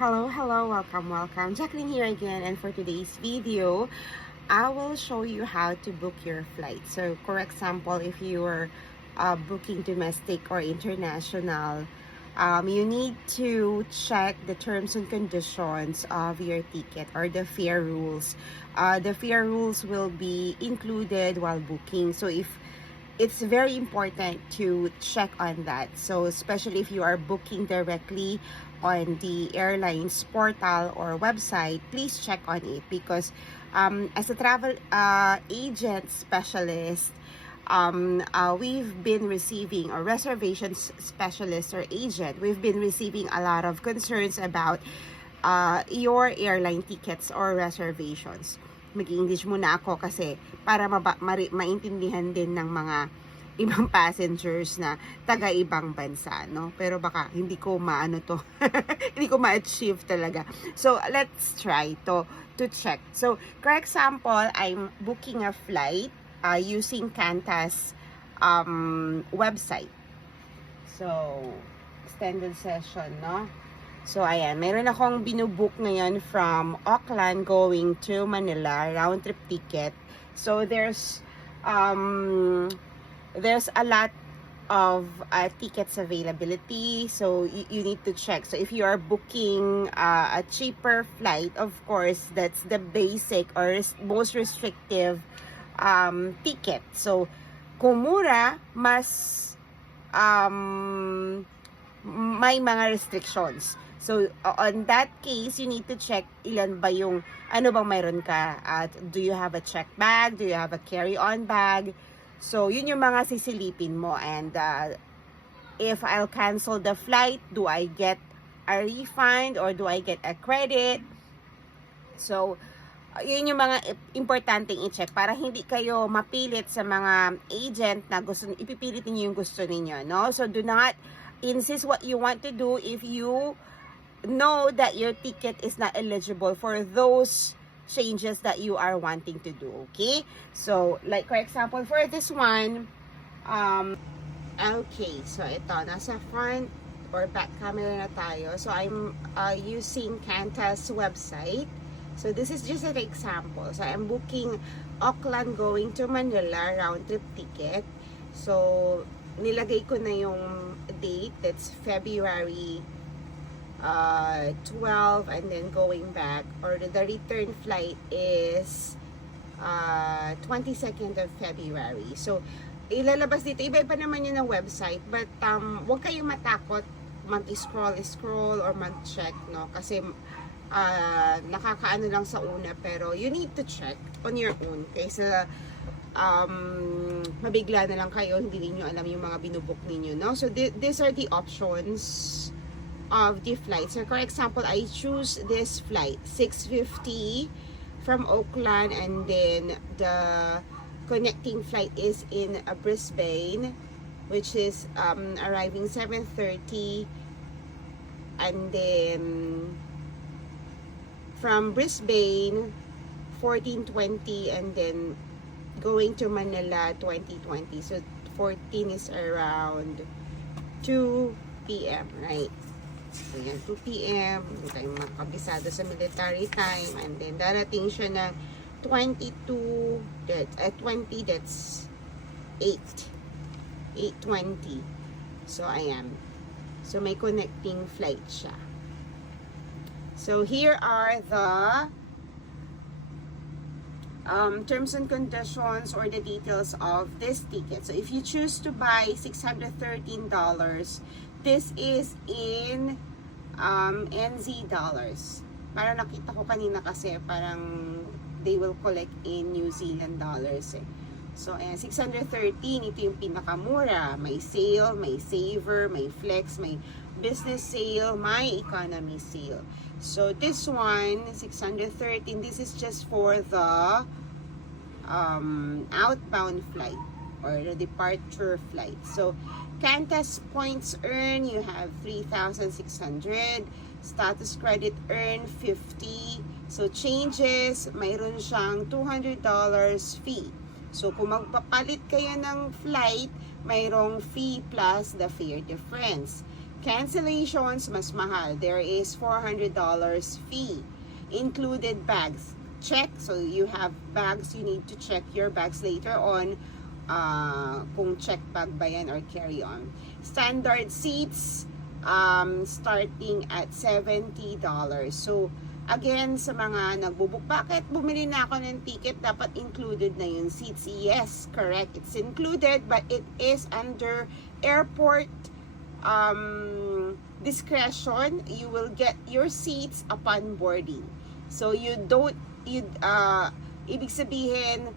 Hello, welcome. Jacqueline here again, and for today's video, I will show you how to book your flight. So, for example, if you are booking domestic or international, you need to check the terms and conditions of your ticket or the fare rules. The fare rules will be included while booking. So, if it's very important to check on that. So especially if you are booking directly on the airline's portal or website, please check on it because as a travel agent specialist, we've been receiving, or reservations specialist or agent, we've been receiving a lot of concerns about your airline tickets or reservations. Mag-English muna ako kasi para maintindihan din ng mga ibang passengers na taga-ibang bansa, no? Pero baka hindi ko hindi ko ma-achieve talaga. So, let's try to check. So, for example, I'm booking a flight using Qantas website. So, extended session, no? So, ayan. Meron akong binubook ngayon from Auckland going to Manila, round trip ticket. So, there's a lot of tickets availability. So, you need to check. So, if you are booking a cheaper flight, of course, that's the basic or most restrictive ticket. So, kung mura, mas may mga restrictions. So, on that case, you need to check ilan ba yung, ano bang mayroon ka. Do you have a check bag? Do you have a carry-on bag? So, yun yung mga sisilipin mo. And if I'll cancel the flight, do I get a refund or do I get a credit? So, yun yung mga importanteng i-check para hindi kayo mapilit sa mga agent na ipipilit niyo yung gusto niyo, no? So, do not insist what you want to do if you know that your ticket is not eligible for those changes that you are wanting to do, okay? So, like for example, for this one, okay, so ito, nasa front or back camera na tayo. So, I'm using Qantas website. So, this is just an example. So, I'm booking Auckland going to Manila round trip ticket. So, nilagay ko na yung date, that's February 12, and then going back, or the return flight is 22nd of February. So, ilalabas dito, iba-iba naman yun ng website, but huwag kayong matakot mag-scroll or mag-check, no? Kasi nakakaano lang sa una, pero you need to check on your own kaysa mabigla na lang kayo, hindi niyo alam yung mga binubook ninyo, no? So, these are the options of the flights. So, for example, I choose this flight, 6:50 from Auckland, and then the connecting flight is in Brisbane, which is arriving 7:30, and then from Brisbane 14:20, and then going to Manila 20:20. So 14 is around 2 p.m. right? So yan, 2 p.m. Hindi tayo makabisado sa military time, and then darating siya ng 20, that's 8:20. So ayan. So may connecting flight siya. So here are the terms and conditions or the details of this ticket. So if you choose to buy $613, this is in NZ dollars. Parang nakita ko kanina kasi parang they will collect in New Zealand dollars eh. So, ayan, 613, ito yung pinakamura. May sale, may saver, may flex, may business sale, may economy sale. So, this one, 613, this is just for the outbound flight or the departure flight. So, Qantas points earn, you have 3,600. Status credit earn, 50. So, changes, mayroon siyang $200 fee. So, kung magpapalit kayo ng flight, mayroong fee plus the fare difference. Cancellations, mas mahal. There is $400 fee. Included bags. Check. So, you have bags. You need to check your bags later on. Kung check bag ba yan or carry-on. Standard seats, starting at $70. So, again, sa mga nagbubuk, bakit bumili na ako ng ticket? Dapat included na yung seats. Yes, correct. It's included, but it is under airport discretion. You will get your seats upon boarding. So, ibig sabihin,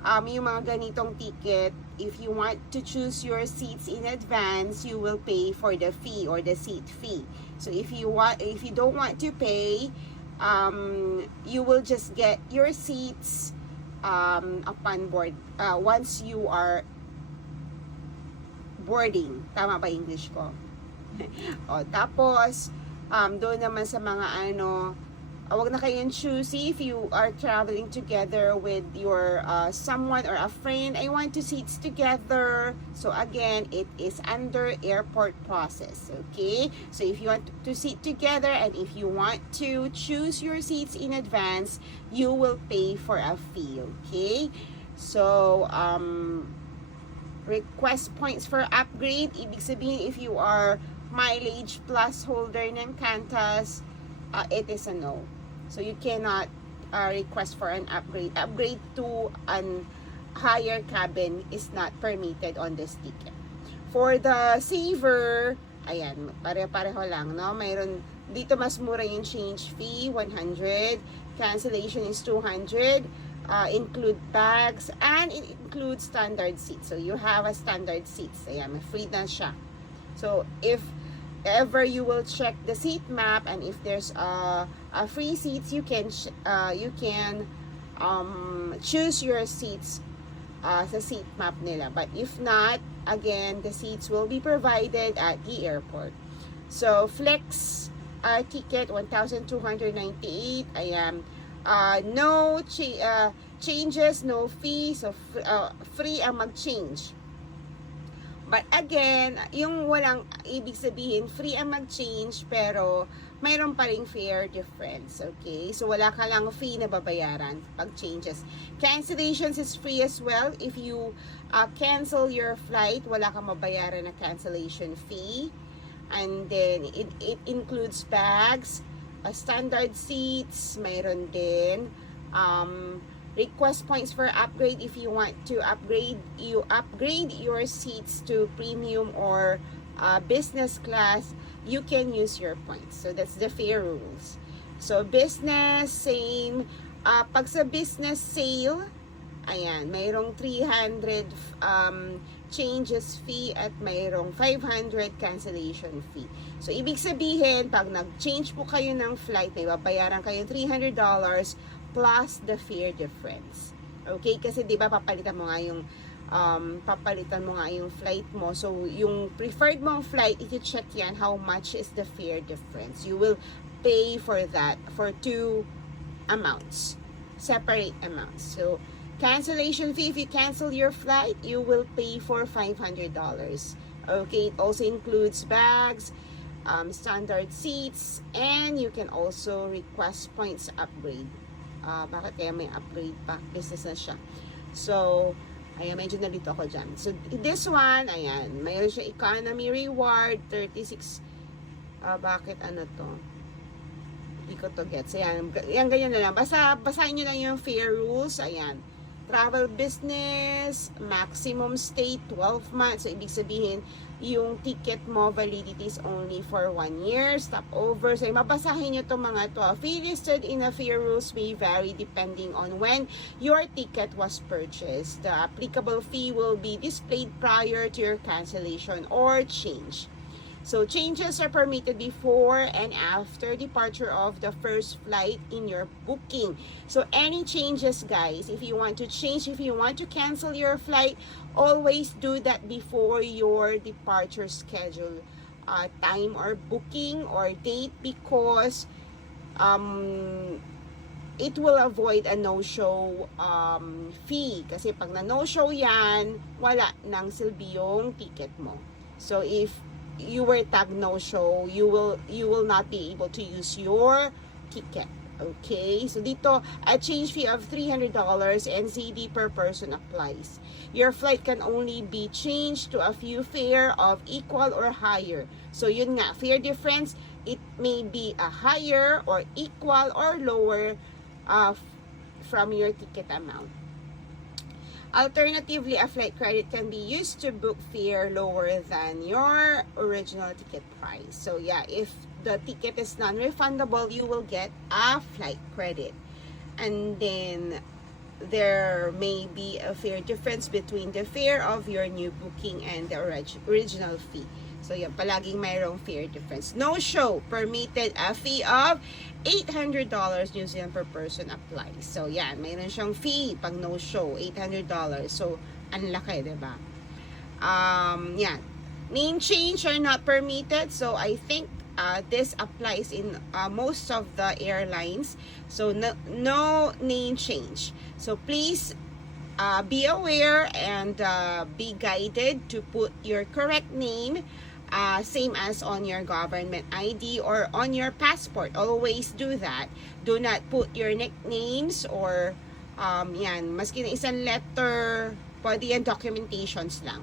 yung mga ganitong ticket, if you want to choose your seats in advance, you will pay for the fee or the seat fee. So, if you don't want to pay, you will just get your seats upon board, once you are boarding. Tama ba English ko? O, tapos, doon naman sa mga wag na kayong choosy if you are traveling together with your someone or a friend. I want to seats together. So again, it is under airport process. Okay? So if you want to sit together and if you want to choose your seats in advance, you will pay for a fee. Okay? So, request points for upgrade. Ibig sabihin, if you are mileage plus holder ng Qantas, it is a no. So you cannot request for an upgrade. Upgrade to an higher cabin is not permitted on this ticket. For the saver, ayan, pare-pareho lang, no? Mayroon dito mas mura yung change fee, 100. Cancellation is 200. Include bags, and it includes standard seats. So, you have a standard seats. Ayan, free na siya. So, if ever you will check the seat map, and if there's a free seats, you can choose your seats sa seat map nila. But if not, again, the seats will be provided at the airport. So, flex ticket, 1,298. Ayan. No changes, no fee, so free ang mag-change. But again, yung walang ibig sabihin, free ang mag-change, pero mayroon pa ring fare difference, okay? So wala ka lang fee na babayaran pag changes. Cancellations is free as well. If you cancel your flight, wala kang mabayaran na cancellation fee. And then it includes bags, standard seats, mayroon din request points for upgrade. If you want to upgrade your seats to premium or business class, you can use your points. So that's the fare rules. So business, same. Pag sa business sale, ayan, mayroong 300 changes fee at mayroong 500 cancellation fee. So, ibig sabihin, pag nag-change po kayo ng flight, may babayaran kayo $300 plus the fare difference. Okay? Kasi, di ba, papalitan mo nga yung flight mo. So, yung preferred mong flight, i-check yan how much is the fare difference. You will pay for that for two amounts. Separate amounts. So, cancellation fee, if you cancel your flight, you will pay for $500. Okay, it also includes bags, standard seats, and you can also request points upgrade. Bakit kaya may upgrade pa? Business na siya. So, ayan, medyo nalito ako dyan. So, this one, ayan, mayroon siya economy reward, 36, bakit ano to? Hindi ko to get. So, ayan, ganyan na lang. Basahin nyo lang yung fare rules, ayan. Travel business, maximum stay 12 months. So, ibig sabihin, yung ticket mo, validity is only for 1 year. Stopover. So, mabasahin nyo itong mga to. Fee listed in the fare rules may vary depending on when your ticket was purchased. The applicable fee will be displayed prior to your cancellation or change. So, changes are permitted before and after departure of the first flight in your booking. So, any changes, guys, if you want to change, if you want to cancel your flight, always do that before your departure schedule time or booking or date, because it will avoid a no-show fee. Kasi pag na no-show yan, wala nang silbi yung ticket mo. So, if you were tagged no-show, you will not be able to use your ticket. Okay, so dito, a change fee of $300 NZD per person applies. Your flight can only be changed to a few fare of equal or higher. So yun nga, fare difference, it may be a higher or equal or lower from your ticket amount. Alternatively, a flight credit can be used to book fare lower than your original ticket price. So yeah, if the ticket is non-refundable, you will get a flight credit. And then there may be a fare difference between the fare of your new booking and the original fee. So yan, palaging mayroong fare difference. No-show, permitted a fee of $800 New Zealand per person applies. So yan, mayroon siyang fee pag no-show, $800. So, ang laki, diba? Yan. Name change are not permitted. So, I think this applies in most of the airlines. So, no name change. So, please be aware and be guided to put your correct name, same as on your government ID or on your passport. Always do that. Do not put your nicknames or yan, maski na isang letter, pwede yan documentations lang.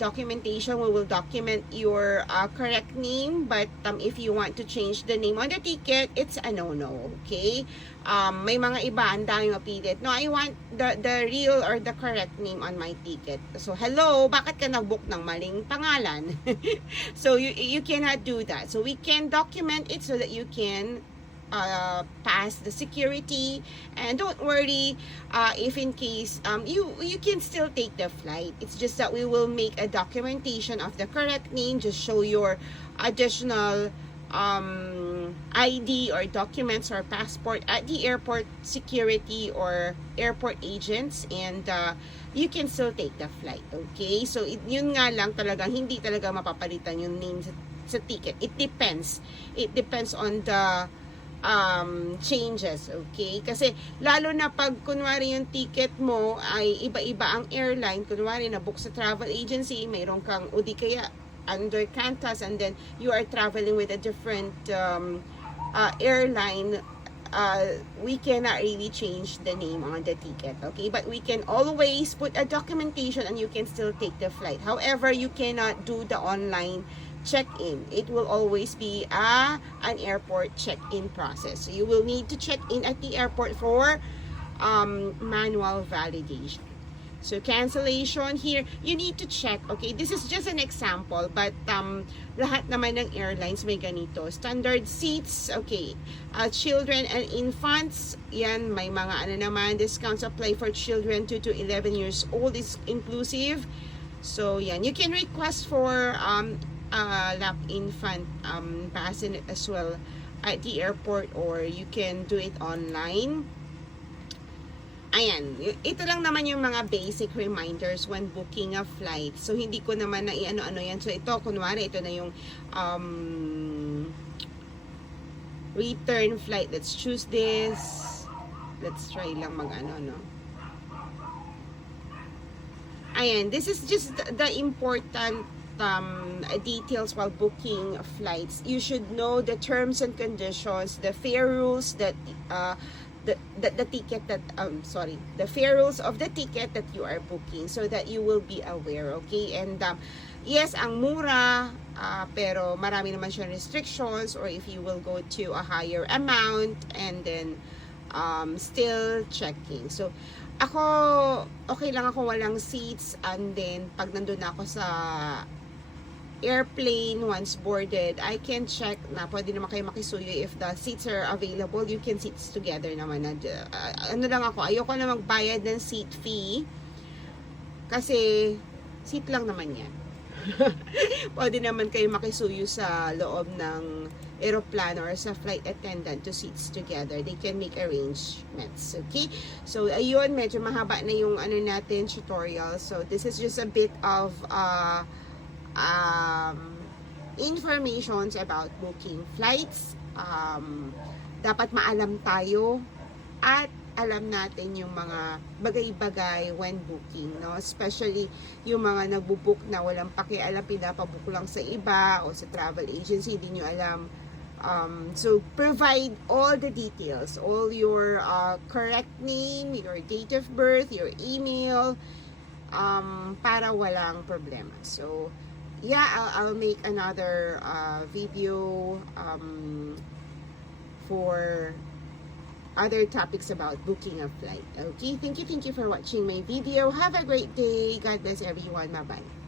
Documentation, we will document your correct name, but if you want to change the name on the ticket, it's a no-no, okay? May mga iba, ang daming mapilit. No, I want the real or the correct name on my ticket. So, hello, bakit ka nag-book ng maling pangalan? So, you cannot do that. So, we can document it so that you can pass the security, and don't worry if in case you can still take the flight. It's just that we will make a documentation of the correct name. Just show your additional ID or documents or passport at the airport security or airport agents, and you can still take the flight. Okay, so yun nga lang, talagang hindi talaga mapapalitan yung name sa ticket. It depends on the changes, okay? Kasi lalo na pag kunwari yung ticket mo ay iba-iba ang airline, kunwari na book sa travel agency, mayroon kang o di kaya under Qantas, and then you are traveling with a different airline, we cannot really change the name on the ticket, okay? But we can always put a documentation and you can still take the flight. However, you cannot do the online check-in. It will always be an airport check-in process. So you will need to check in at the airport for manual validation. So cancellation here, you need to check, okay? This is just an example, but lahat naman ng airlines may ganito. Standard seats, okay. Children and infants, yan, may mga naman, discounts apply for children 2 to 11 years old is inclusive. So yan, you can request for lap infant bassinet as well at the airport, or you can do it online. Ayan, ito lang naman yung mga basic reminders when booking a flight. So hindi ko naman na i-ano-ano yan. So ito, kunwari, ito na yung return flight. Let's choose this. Let's try lang mag-ano, no? Ayan, this is just the important details while booking flights. You should know the terms and conditions, the fare rules that the ticket that the fare rules of the ticket that you are booking, so that you will be aware, okay? And yes, ang mura, pero marami naman siyang restrictions, or if you will go to a higher amount, and then still checking. So ako, okay lang ako walang seats, and then pag nandun ako sa airplane, once boarded, I can check na pwede naman kayo makisuyo if the seats are available. You can sit together naman na, ano lang ako, ayoko na magbayad ng seat fee kasi seat lang naman yan. Pwede naman kayo makisuyo sa loob ng aeroplano or sa flight attendant to seats together. They can make arrangements, okay? So ayun, medyo mahaba na yung ano natin tutorial. So this is just a bit of informations about booking flights. Dapat maalam tayo at alam natin yung mga bagay-bagay when booking, no? Especially yung mga nagbo-book na walang pakialam, pinapabook lang sa iba o sa travel agency, hindi nyo alam. So provide all the details, all your correct name, your date of birth, your email, para walang problema. So yeah, I'll make another video for other topics about booking a flight. Okay, thank you for watching my video. Have a great day. God bless everyone. Bye bye.